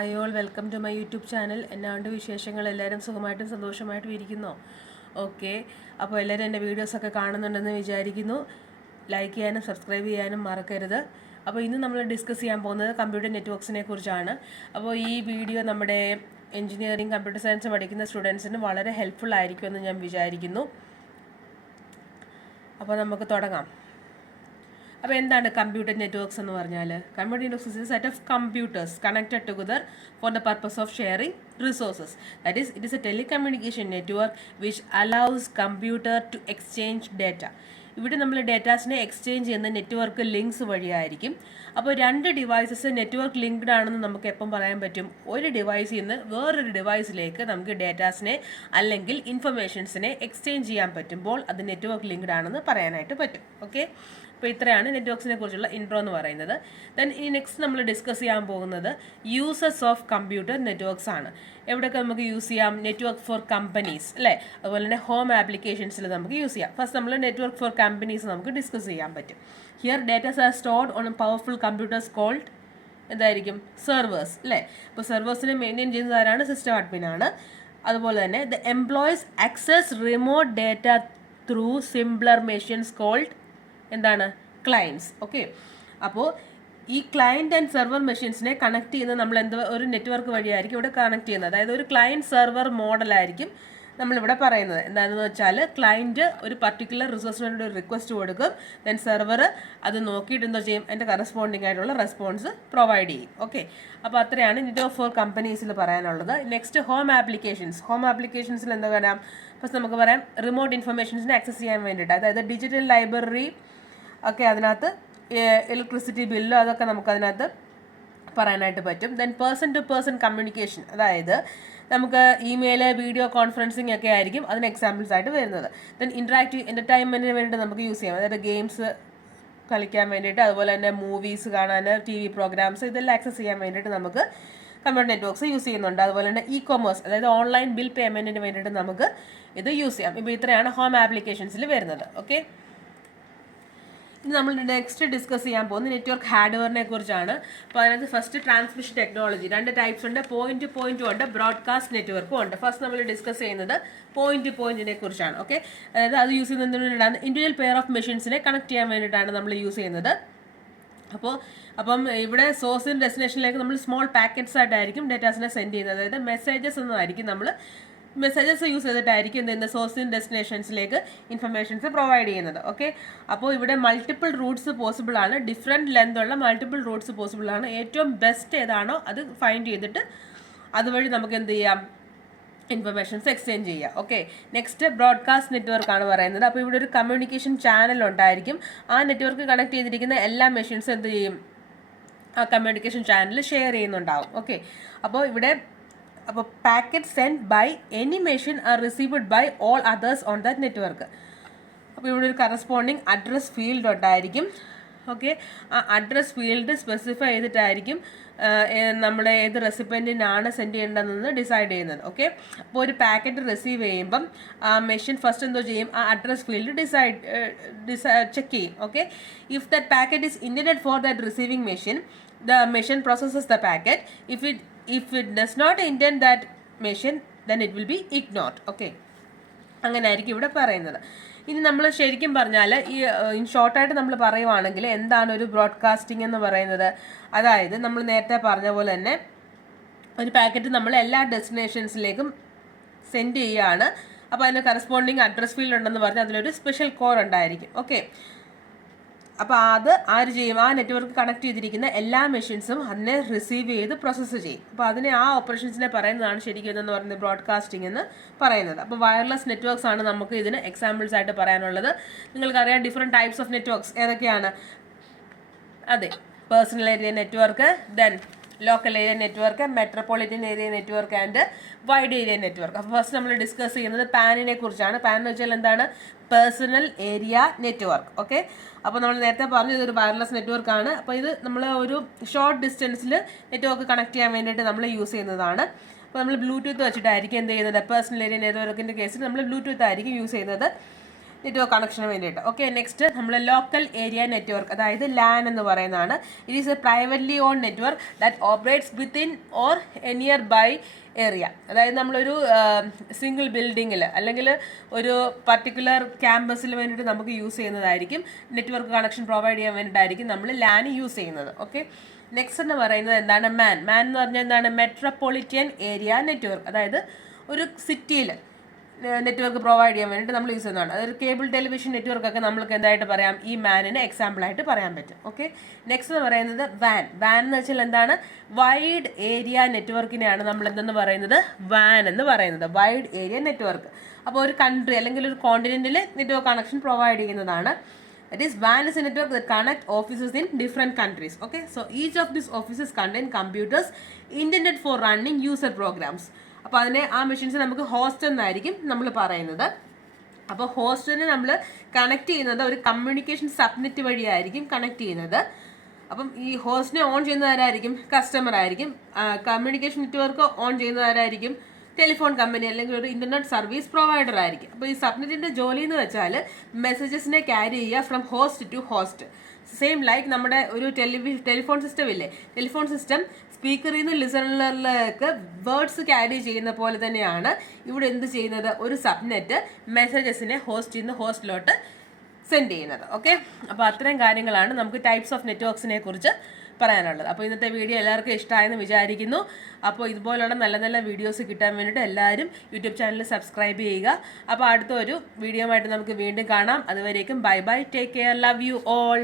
Hi all welcome to my YouTube channel. എന്നാണ്ട് വിശേഷങ്ങൾ? എല്ലാവരും സുഖമായിട്ടും സന്തോഷമായിട്ടും ഇരിക്കുന്നോ? ഓക്കെ, അപ്പോൾ എല്ലാവരും എൻ്റെ വീഡിയോസൊക്കെ കാണുന്നുണ്ടെന്ന് വിചാരിക്കുന്നു. ലൈക്ക് ചെയ്യാനും സബ്സ്ക്രൈബ് ചെയ്യാനും മറക്കരുത്. അപ്പോൾ ഇന്ന് നമ്മൾ ഡിസ്കസ് ചെയ്യാൻ പോകുന്നത് കമ്പ്യൂട്ടർ നെറ്റ്വർക്ക്സിനെ കുറിച്ചാണ്. അപ്പോൾ ഈ വീഡിയോ നമ്മുടെ എഞ്ചിനീയറിംഗ് കമ്പ്യൂട്ടർ സയൻസ് പഠിക്കുന്ന സ്റ്റുഡൻസിന് വളരെ ഹെൽപ്ഫുൾ ആയിരിക്കുമെന്ന് ഞാൻ വിചാരിക്കുന്നു. അപ്പോൾ നമുക്ക് തുടങ്ങാം. അപ്പോൾ എന്താണ് കമ്പ്യൂട്ടർ നെറ്റ്വർക്ക്സ് എന്ന് പറഞ്ഞാൽ? Computer networks is a set of computers connected together for the purpose of sharing resources. That is it is a telecommunication network which allows computer to exchange data. ഇവിടെ നമ്മൾ ഡേറ്റാസിനെ എക്സ്ചേഞ്ച് ചെയ്യുന്ന network links വഴിയായിരിക്കും. അപ്പോൾ രണ്ട് devices network linked ആണെന്ന് നമുക്ക് എപ്പം പറയാൻ പറ്റും? ഒരു ഡിവൈസിൽ നിന്ന് വേറൊരു ഡിവൈസിലേക്ക് നമുക്ക് ഡേറ്റാസിനെ അല്ലെങ്കിൽ ഇൻഫർമേഷൻസിനെ എക്സ്ചേഞ്ച് ചെയ്യാൻ പറ്റുമ്പോൾ അത് നെറ്റ്വർക്ക് ലിങ്ക്ഡ് ആണെന്ന് പറയാനായിട്ട് പറ്റും. ഓക്കെ, അപ്പോൾ ഇത്രയാണ് നെറ്റ്വർക്സിനെ കുറിച്ചുള്ള ഇൻട്രോ എന്ന് പറയുന്നത്. ദെൻ ഈ നെക്സ്റ്റ് നമ്മൾ ഡിസ്കസ് ചെയ്യാൻ പോകുന്നത് യൂസസ് ഓഫ് കമ്പ്യൂട്ടർ നെറ്റ്വർക്ക്സ് ആണ്. എവിടെയൊക്കെ നമുക്ക് യൂസ് ചെയ്യാം? നെറ്റ്വർക്ക് ഫോർ കമ്പനീസ് അല്ലേ, അതുപോലെ തന്നെ ഹോം ആപ്ലിക്കേഷൻസിൽ നമുക്ക് യൂസ് ചെയ്യാം. ഫസ്റ്റ് നമ്മൾ നെറ്റ്വർക്ക് ഫോർ കമ്പനീസ് നമുക്ക് ഡിസ്കസ് ചെയ്യാൻ പറ്റും. Here datas are stored on powerful computers called എന്തായിരിക്കും? സെർവേഴ്സ് അല്ലേ. അപ്പോൾ സെർവേഴ്സിനെ മെയിൻറ്റെയിൻ ചെയ്യുന്നത് ആരാണ്? സിസ്റ്റം അഡ്മിൻ ആണ്. അതുപോലെ തന്നെ the employees access remote data through simpler machines called എന്താണ്? ക്ലയൻസ്. ഓക്കെ, അപ്പോൾ ഈ ക്ലയൻറ്റ് ആൻഡ് സെർവർ മെഷീൻസിനെ കണക്ട് ചെയ്യുന്നത് നമ്മൾ ഒരു നെറ്റ്വർക്ക് വഴിയായിരിക്കും ഇവിടെ കണക്ട് ചെയ്യുന്നത്. അതായത് ഒരു ക്ലയൻറ്റ് സെർവർ മോഡലായിരിക്കും നമ്മളിവിടെ പറയുന്നത്. എന്താണെന്ന് വെച്ചാൽ ക്ലയൻറ്റ് ഒരു പർട്ടിക്കുലർ റിസോഴ്സിന് വേണ്ടി ഒരു റിക്വസ്റ്റ് കൊടുക്കും, ദെൻ സെർവർ അത് നോക്കിയിട്ട് എന്തോ ചെയ്യും? അതിൻ്റെ കറസ്പോണ്ടിങ് ആയിട്ടുള്ള റെസ്പോൺസ് പ്രൊവൈഡ് ചെയ്യും. ഓക്കെ, അപ്പോൾ അത്രയാണ് നെറ്റ്വർക്ക് ഫോർ കമ്പനീസിൽ പറയാനുള്ളത്. Next home applications. ഹോം ആപ്ലിക്കേഷൻസിൽ എന്താ പറയാം? ഫസ്റ്റ് നമുക്ക് പറയാം റിമോട്ട് ഇൻഫർമേഷൻസിനെ ആക്സസ് ചെയ്യാൻ വേണ്ടിയിട്ട്, അതായത് ഡിജിറ്റൽ ലൈബ്രറി ഒക്കെ അതിനകത്ത് ഇലക്ട്രിസിറ്റി ബില്ല് അതൊക്കെ നമുക്ക് അതിനകത്ത് പറയാനായിട്ട് പറ്റും. Then person to person communication, അതായത് നമുക്ക് ഇമെയിൽ, വീഡിയോ കോൺഫറൻസിങ് ഒക്കെ ആയിരിക്കും അതിന് എക്സാമ്പിൾസ് ആയിട്ട് വരുന്നത്. ദെൻ ഇൻട്രാക്റ്റീവ് എൻ്റർടൈൻമെൻറ്റിന് വേണ്ടിയിട്ട് നമുക്ക് യൂസ് ചെയ്യാം, അതായത് ഗെയിംസ് കളിക്കാൻ വേണ്ടിയിട്ട്, അതുപോലെ തന്നെ മൂവീസ് കാണാൻ, TV പ്രോഗ്രാംസ് ഇതെല്ലാം ആക്സസ് ചെയ്യാൻ വേണ്ടിയിട്ട് നമുക്ക് കമ്പ്യൂട്ടർ നെറ്റ്വർക്ക്സ് യൂസ് ചെയ്യുന്നുണ്ട്. അതുപോലെ തന്നെ കൊമേഴ്സ്, അതായത് ഓൺലൈൻ ബിൽ പേയ്മെൻറ്റിന് വേണ്ടിയിട്ട് നമുക്ക് ഇത് യൂസ് ചെയ്യാം. ഇപ്പോൾ ഇത്രയാണ് ഹോം ആപ്ലിക്കേഷൻസിൽ വരുന്നത്. ഓക്കെ, ഇനി നമ്മൾ നെക്സ്റ്റ് ഡിസ്കസ് ചെയ്യാൻ പോകുന്നത് നെറ്റ്വർക്ക് ഹാർഡ്വെയറിനെ കുറിച്ചാണ്. അപ്പോൾ അതിനകത്ത് ഫസ്റ്റ് ട്രാൻസ്മിഷൻ ടെക്നോളജി. രണ്ട് ടൈപ്സ് ഉണ്ട്, പോയിന്റ് ടു പോയിന്റും ഉണ്ട്, ബ്രോഡ്കാസ്റ്റ് നെറ്റ്വർക്കും ഉണ്ട്. ഫസ്റ്റ് നമ്മൾ ഡിസ്കസ് ചെയ്യുന്നത് പോയിന്റ് ടു പോയിന്റിനെ കുറിച്ചാണ്. ഓക്കെ, അതായത് അത് യൂസ് ചെയ്യുന്നതിനാണ് ഇൻഡിവിജ്വൽ പെയർ ഓഫ് മെഷീൻസിനെ കണക്ട് ചെയ്യാൻ വേണ്ടിയിട്ടാണ് നമ്മൾ യൂസ് ചെയ്യുന്നത്. അപ്പം ഇവിടെ സോഴ്സിൻ ഡെസ്റ്റിനേഷനിലേക്ക് നമ്മൾ സ്മോൾ പാക്കറ്റ്സ് ആയിട്ടായിരിക്കും ഡേറ്റാസിനെ സെൻഡ് ചെയ്യുന്നത്. അതായത് മെസ്സേജസ് എന്നായിരിക്കും നമ്മൾ മെസ്സേജസ് യൂസ് ചെയ്തിട്ടായിരിക്കും എന്തെങ്കിലും സോഴ്സിൻ ഡെസ്റ്റിനേഷൻസിലേക്ക് ഇൻഫർമേഷൻസ് പ്രൊവൈഡ് ചെയ്യുന്നത്. ഓക്കെ, അപ്പോൾ ഇവിടെ മൾട്ടിപ്പിൾ റൂട്ട്സ് പോസിബിൾ ആണ്, ഡിഫറെൻറ്റ് ലെങ്ത് ഉള്ള മൾട്ടിപ്പിൾ റൂട്ട്സ് പോസിബിൾ ആണ്. ഏറ്റവും ബെസ്റ്റ് ഏതാണോ അത് ഫൈൻഡ് ചെയ്തിട്ട് അതുവഴി നമുക്ക് എന്ത് ചെയ്യാം? ഇൻഫർമേഷൻസ് എക്സ്ചേഞ്ച് ചെയ്യുക. ഓക്കെ, നെക്സ്റ്റ് ബ്രോഡ്കാസ്റ്റ് നെറ്റ്വർക്ക് ആണ് പറയുന്നത്. അപ്പോൾ ഇവിടെ ഒരു കമ്മ്യൂണിക്കേഷൻ ചാനൽ ഉണ്ടായിരിക്കും. ആ നെറ്റ്വർക്ക് കണക്ട് ചെയ്തിരിക്കുന്ന എല്ലാ മെഷീൻസും എന്ത് ചെയ്യും? ആ കമ്മ്യൂണിക്കേഷൻ ചാനൽ ഷെയർ ചെയ്യുന്നുണ്ടാവും. ഓക്കെ, അപ്പോൾ packet send by any machine are received by all others on that network. അപ്പോൾ ഇവിടെ ഒരു കറസ്പോണ്ടിങ് അഡ്രസ് ഫീൽഡ് ഉണ്ടായിരിക്കും. ഓക്കെ, ആ അഡ്രസ് ഫീൽഡ് സ്പെസിഫൈ ചെയ്തിട്ടായിരിക്കും നമ്മൾ ഏത് റെസിപ്പൻറ്റിനാണ് സെൻഡ് ചെയ്യേണ്ടതെന്ന് ഡിസൈഡ് ചെയ്യുന്നത്. ഓക്കെ, അപ്പോൾ ഒരു പാക്കറ്റ് റിസീവ് ചെയ്യുമ്പം ആ മെഷീൻ ഫസ്റ്റ് എന്തോ ചെയ്യും? ആ അഡ്രസ് ഫീൽഡ് ചെക്ക് ചെയ്യും. Okay, if that packet is intended for that receiving machine, the machine processes the packet. If it does not intend that machine, then it will be ignored. Okay, അങ്ങനെ ആയിരിക്കും ഇവിടെ പറയുന്നത്. ഇനി നമ്മൾ ശരിക്കും പറഞ്ഞാൽ ഈ ഷോർട്ടായിട്ട് നമ്മൾ പറയുവാണെങ്കിൽ എന്താണ് ഒരു ബ്രോഡ്കാസ്റ്റിംഗ് എന്ന് പറയുന്നത്? അതായത് നമ്മൾ നേരത്തെ പറഞ്ഞ പോലെ തന്നെ ഒരു പാക്കറ്റ് നമ്മൾ എല്ലാ ഡെസ്റ്റിനേഷൻസിലേക്കും സെൻഡ് ചെയ്യുകയാണ്. അപ്പോൾ അതിന് കറസ്പോണ്ടിങ് അഡ്രസ് ഫീൽഡ് ഉണ്ടെന്ന് പറഞ്ഞാൽ അതിലൊരു സ്പെഷ്യൽ കോഡ് ഉണ്ടായിരിക്കും. ഓക്കെ, അപ്പോൾ അത് ആര് ചെയ്യും? ആ നെറ്റ്വർക്ക് കണക്ട് ചെയ്തിരിക്കുന്ന എല്ലാ മെഷീൻസും അതിനെ റിസീവ് ചെയ്ത് പ്രോസസ്സ് ചെയ്യും. അപ്പോൾ അതിനെ ആ ഓപ്പറേഷൻസിനെ പറയുന്നതാണ് ശരിക്കും എന്ന് പറയുന്നത് ബ്രോഡ്കാസ്റ്റിംഗ് എന്ന് പറയുന്നത്. അപ്പോൾ വയർലെസ് നെറ്റ്വർക്ക്സ് ആണ് നമുക്ക് ഇതിന് എക്സാമ്പിൾസ് ആയിട്ട് പറയാനുള്ളത്. നിങ്ങൾക്കറിയാം ഡിഫറെൻറ്റ് ടൈപ്സ് ഓഫ് നെറ്റ്വർക്ക്സ് ഏതൊക്കെയാണ്? അതെ, personal area network, then local area network, metropolitan area network and wide area network. അപ്പോൾ ഫസ്റ്റ് നമ്മൾ ഡിസ്കസ് ചെയ്യുന്നത് പാനിനെ കുറിച്ചാണ്. പാൻ എന്ന് വെച്ചാൽ എന്താണ്? Personal area network. ഓക്കെ, അപ്പോൾ നമ്മൾ നേരത്തെ പറഞ്ഞു ഇതൊരു വയർലെസ് നെറ്റ്വർക്ക് ആണ്. അപ്പോൾ ഇത് നമ്മൾ ഒരു ഷോർട്ട് ഡിസ്റ്റൻസിൽ നെറ്റ്വർക്ക് കണക്ട് ചെയ്യാൻ വേണ്ടിയിട്ട് നമ്മൾ യൂസ് ചെയ്യുന്നതാണ്. അപ്പോൾ നമ്മൾ ബ്ലൂടൂത്ത് വെച്ചിട്ടായിരിക്കും എന്ത് ചെയ്യുന്നത്? പേഴ്സണൽ ഏരിയ നെറ്റ്വർക്കിൻ്റെ കേസിൽ നമ്മൾ ബ്ലൂടൂത്ത് ആയിരിക്കും യൂസ് ചെയ്യുന്നത്. നെറ്റ്വർക്ക് കണക്ഷന് വേണ്ടിയിട്ട്. ഓക്കെ, നെക്സ്റ്റ് നമ്മൾ ലോക്കൽ ഏരിയ നെറ്റ്വർക്ക്, അതായത് ലാൻ എന്ന് പറയുന്നതാണ്. It is a privately own network that operates within or nearby area. അതായത് നമ്മളൊരു സിംഗിൾ ബിൽഡിങ്ങിൽ അല്ലെങ്കിൽ ഒരു പർട്ടിക്കുലർ ക്യാമ്പസിൽ വേണ്ടിയിട്ട് നമുക്ക് യൂസ് ചെയ്യുന്നതായിരിക്കും, നെറ്റ്വർക്ക് കണക്ഷൻ പ്രൊവൈഡ് ചെയ്യാൻ വേണ്ടിയിട്ടായിരിക്കും നമ്മൾ ലാൻ യൂസ് ചെയ്യുന്നത്. ഓക്കെ, നെക്സ്റ്റ് എന്ന് പറയുന്നത് എന്താണ്? മാൻ എന്ന് പറഞ്ഞാൽ എന്താണ്? മെട്രോപൊളിറ്റൻ ഏരിയ നെറ്റ്വർക്ക്, അതായത് ഒരു സിറ്റിയിൽ നെറ്റ്വർക്ക് പ്രൊവൈഡ് ചെയ്യാൻ വേണ്ടിയിട്ട് നമ്മൾ യൂസ് ചെയ്യുന്നതാണ്. അതൊരു കേബിൾ ടെലിവിഷൻ നെറ്റ്വർക്കൊക്കെ നമ്മൾക്ക് എന്തായിട്ട് പറയാം? ഈ മാനിന് എക്സാമ്പിളായിട്ട് പറയാൻ പറ്റും. ഓക്കെ, നെക്സ്റ്റ് എന്ന് പറയുന്നത് വാൻ എന്ന് വെച്ചാൽ എന്താണ്? വൈഡ് ഏരിയ നെറ്റ്വർക്കിനെയാണ് നമ്മൾ എന്തെന്ന് പറയുന്നത്? വാൻ എന്ന് പറയുന്നത്, വൈഡ് ഏരിയ നെറ്റ്വർക്ക്. അപ്പോൾ ഒരു കൺട്രി അല്ലെങ്കിൽ ഒരു കോണ്ടിനെന്റിൽ നെറ്റ്വർക്ക് കണക്ഷൻ പ്രൊവൈഡ് ചെയ്യുന്നതാണ്. That is, WAN is a network that connect offices in different countries. Okay, so each of these offices contain computers intended for running user programs. അപ്പോൾ അതിനെ ആ machines നമുക്ക് host എന്നായിരിക്കും നമ്മൾ പറയുന്നത്. അപ്പോൾ ഹോസ്റ്റിനെ നമ്മൾ കണക്ട് ചെയ്യുന്നത് ഒരു കമ്മ്യൂണിക്കേഷൻ സബ്നെറ്റ് വഴിയായിരിക്കും കണക്ട് ചെയ്യുന്നത്. അപ്പം ഈ ഹോസ്റ്റിനെ ഓൺ ചെയ്യുന്നവരായിരിക്കും? കസ്റ്റമർ ആയിരിക്കും. കമ്മ്യൂണിക്കേഷൻ നെറ്റ്വർക്ക് ഓൺ ചെയ്യുന്നവരായിരിക്കും? ടെലിഫോൺ കമ്പനി അല്ലെങ്കിൽ ഒരു ഇന്റർനെറ്റ് സർവീസ് പ്രൊവൈഡർ ആയിരിക്കും. അപ്പോൾ ഈ സബ്നെറ്റിന്റെ ജോലി എന്ന് വെച്ചാൽ മെസ്സേജസിനെ ക്യാരി ചെയ്യുക from host to host. Same like നമ്മുടെ ഒരു ടെലിഫോൺ സിസ്റ്റം ഇല്ലേ? ടെലിഫോൺ സിസ്റ്റം സ്പീക്കറിൽ നിന്ന് ലിസണറിലേക്ക് വേർഡ്സ് ക്യാരി ചെയ്യുന്ന പോലെ തന്നെയാണ് ഇവിടെ എന്ത് ചെയ്യുന്നത്? ഒരു സബ്നെറ്റ് മെസ്സേജസിനെ ഹോസ്റ്റിൽ നിന്ന് ഹോസ്റ്റിലോട്ട് സെൻഡ് ചെയ്യുന്നത്. ഓക്കെ, അപ്പോൾ അത്രയും കാര്യങ്ങളാണ് നമുക്ക് ടൈപ്സ് ഓഫ് നെറ്റ്വർക്സിനെ കുറിച്ച് പറയാനുള്ളത്. അപ്പോൾ ഇന്നത്തെ വീഡിയോ എല്ലാവർക്കും ഇഷ്ടമായെന്ന് വിചാരിക്കുന്നു. അപ്പോൾ ഇതുപോലുള്ള നല്ല നല്ല വീഡിയോസ് കിട്ടാൻ വേണ്ടിയിട്ട് എല്ലാവരും യൂട്യൂബ് ചാനൽ സബ്സ്ക്രൈബ് ചെയ്യുക. അപ്പോൾ അടുത്ത ഒരു വീഡിയോ ആയിട്ട് നമുക്ക് വീണ്ടും കാണാം. അതുവരേക്കും bye bye, take care, love you all.